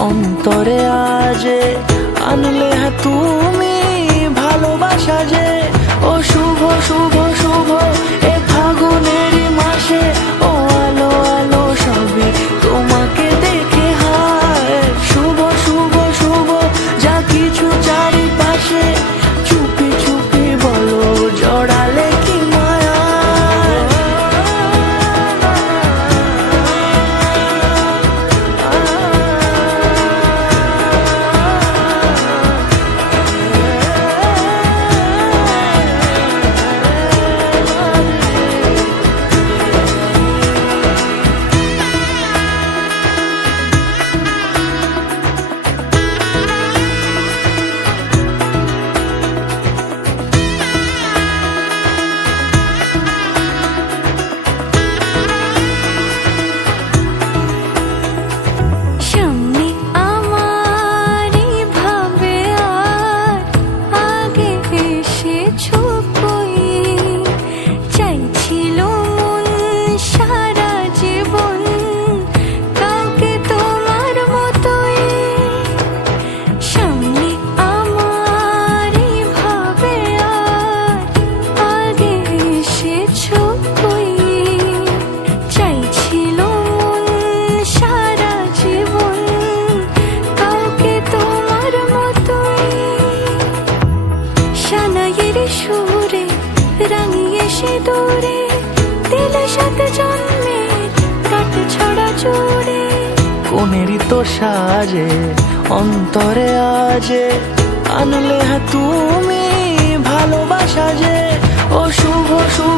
অন্তরে আজে আনলে হ্যাঁ তুমি সুরে, রাঙিয়ে সে দূরে দিলে ছড়া জোরে কোনেরই তো সাজে, অন্তরে আজে, আনলে হ্যাঁ তুমি ভালোবাসা যে। ও শুভ শুভ